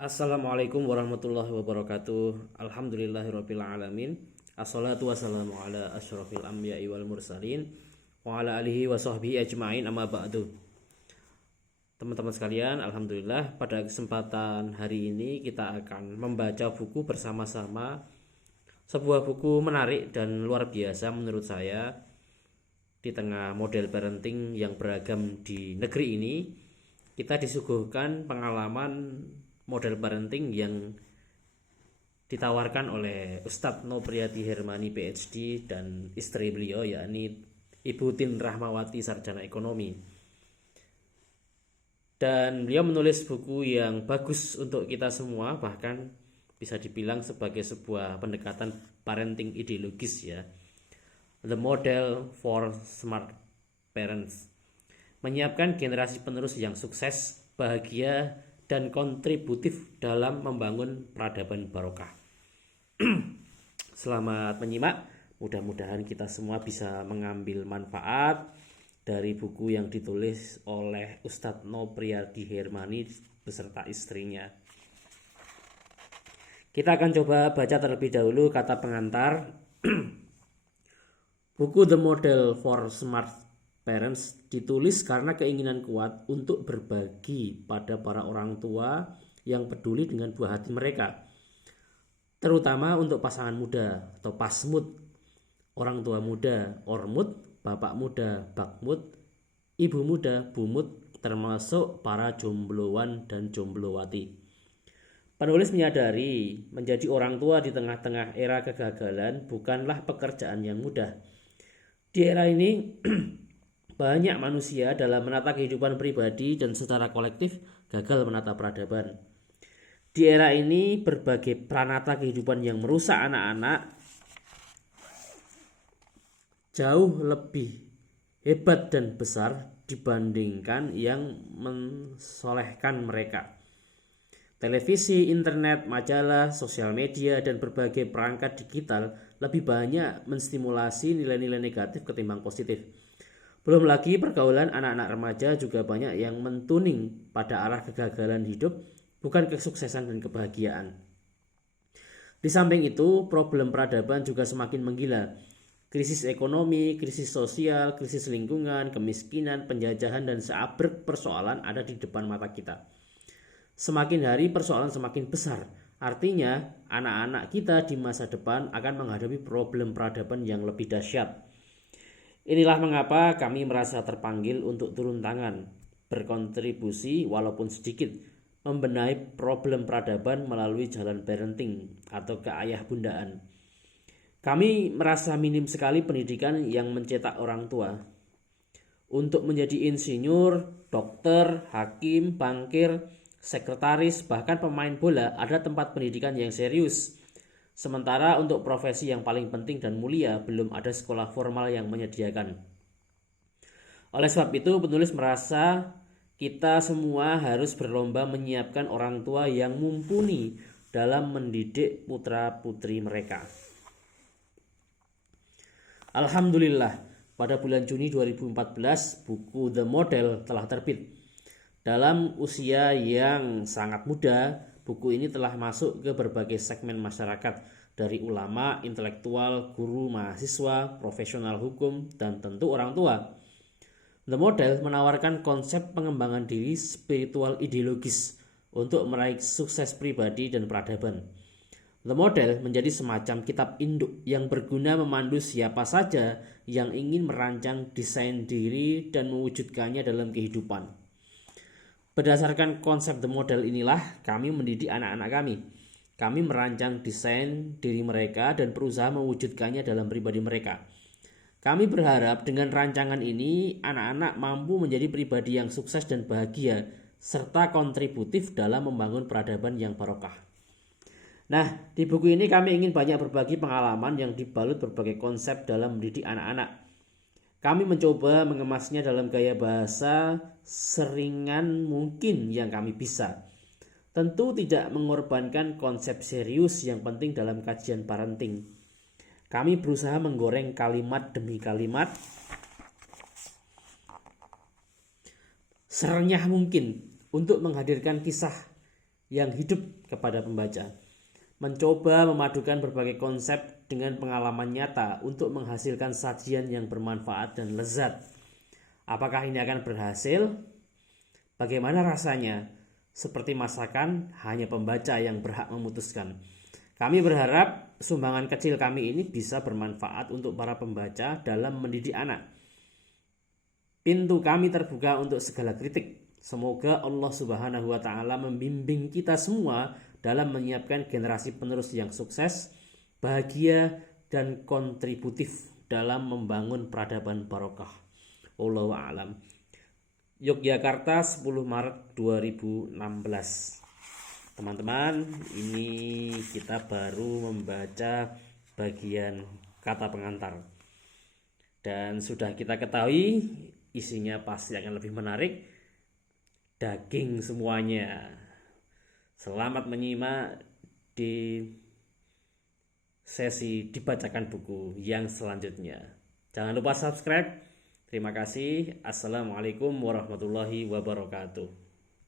Assalamualaikum warahmatullahi wabarakatuh. Alhamdulillahirabbil alamin. Assalatu wassalamu ala asyrafil anbiya'i wal mursalin wa ala alihi wa sahbihi ajmain amma ba'du. Teman-teman sekalian, alhamdulillah pada kesempatan hari ini kita akan membaca buku bersama-sama. Sebuah buku menarik dan luar biasa menurut saya. Di tengah model parenting yang beragam di negeri ini, kita disuguhkan pengalaman model parenting yang ditawarkan oleh Ustadz Nopriati Hermani PhD dan istri beliau yakni Ibu Tin Rahmawati Sarjana Ekonomi. Dan beliau menulis buku yang bagus untuk kita semua, bahkan bisa dibilang sebagai sebuah pendekatan parenting ideologis ya. The Model for Smart Parents. Menyiapkan generasi penerus yang sukses, bahagia, dan kontributif dalam membangun peradaban barokah. Selamat menyimak, mudah-mudahan kita semua bisa mengambil manfaat dari buku yang ditulis oleh Ustadz Nopriati Hermani beserta istrinya. Kita akan coba baca terlebih dahulu kata pengantar. Buku The Model for Smart Parents ditulis karena keinginan kuat untuk berbagi pada para orang tua yang peduli dengan buah hati mereka, terutama untuk pasangan muda atau pasmud, orang tua muda ormud, bapak muda bakmud, ibu muda bumud, termasuk para jombloan dan jomblowati. Penulis menyadari menjadi orang tua di tengah-tengah era kegagalan bukanlah pekerjaan yang mudah. Di era ini banyak manusia dalam menata kehidupan pribadi dan secara kolektif gagal menata peradaban. Di era ini berbagai pranata kehidupan yang merusak anak-anak jauh lebih hebat dan besar dibandingkan yang mensolehkan mereka. Televisi, internet, majalah, sosial media, dan berbagai perangkat digital lebih banyak menstimulasi nilai-nilai negatif ketimbang positif. Belum lagi pergaulan anak-anak remaja juga banyak yang mentuning pada arah kegagalan hidup, bukan kesuksesan dan kebahagiaan. Di samping itu, problem peradaban juga semakin menggila. Krisis ekonomi, krisis sosial, krisis lingkungan, kemiskinan, penjajahan, dan seabrek persoalan ada di depan mata kita. Semakin hari persoalan semakin besar. Artinya, anak-anak kita di masa depan akan menghadapi problem peradaban yang lebih dahsyat. Inilah mengapa kami merasa terpanggil untuk turun tangan, berkontribusi walaupun sedikit, membenahi problem peradaban melalui jalan parenting atau keayah bundaan. Kami merasa minim sekali pendidikan yang mencetak orang tua. Untuk menjadi insinyur, dokter, hakim, bankir, sekretaris, bahkan pemain bola ada tempat pendidikan yang serius. Sementara untuk profesi yang paling penting dan mulia belum ada sekolah formal yang menyediakan. Oleh sebab itu penulis merasa kita semua harus berlomba menyiapkan orang tua yang mumpuni dalam mendidik putra-putri mereka. Alhamdulillah, pada bulan Juni 2014 buku The Model telah terbit. Dalam usia yang sangat muda, buku ini telah masuk ke berbagai segmen masyarakat, dari ulama, intelektual, guru, mahasiswa, profesional hukum, dan tentu orang tua. The Model menawarkan konsep pengembangan diri spiritual ideologis untuk meraih sukses pribadi dan peradaban. The Model menjadi semacam kitab induk yang berguna memandu siapa saja yang ingin merancang desain diri dan mewujudkannya dalam kehidupan. Berdasarkan konsep The Model inilah kami mendidik anak-anak kami. Kami merancang desain diri mereka dan berusaha mewujudkannya dalam pribadi mereka. Kami berharap dengan rancangan ini anak-anak mampu menjadi pribadi yang sukses dan bahagia serta kontributif dalam membangun peradaban yang barokah. Nah, di buku ini kami ingin banyak berbagi pengalaman yang dibalut berbagai konsep dalam mendidik anak-anak. Kami mencoba mengemasnya dalam gaya bahasa seringan mungkin yang kami bisa. Tentu tidak mengorbankan konsep serius yang penting dalam kajian parenting. Kami berusaha menggoreng kalimat demi kalimat serenyah mungkin untuk menghadirkan kisah yang hidup kepada pembaca. Mencoba memadukan berbagai konsep dengan pengalaman nyata untuk menghasilkan sajian yang bermanfaat dan lezat. Apakah ini akan berhasil? Bagaimana rasanya? Seperti masakan, hanya pembaca yang berhak memutuskan. Kami berharap sumbangan kecil kami ini bisa bermanfaat untuk para pembaca dalam mendidik anak. Pintu kami terbuka untuk segala kritik. Semoga Allah Subhanahu wa taala membimbing kita semua dalam menyiapkan generasi penerus yang sukses, bahagia, dan kontributif dalam membangun peradaban barokah. Wallahu a'lam. Yogyakarta 10 Maret 2016. Teman-teman, ini kita baru membaca bagian kata pengantar. Dan sudah kita ketahui isinya pasti akan lebih menarik. Daging semuanya. Selamat menyimak di sesi dibacakan buku yang selanjutnya. Jangan lupa subscribe. Terima kasih. Assalamualaikum warahmatullahi wabarakatuh.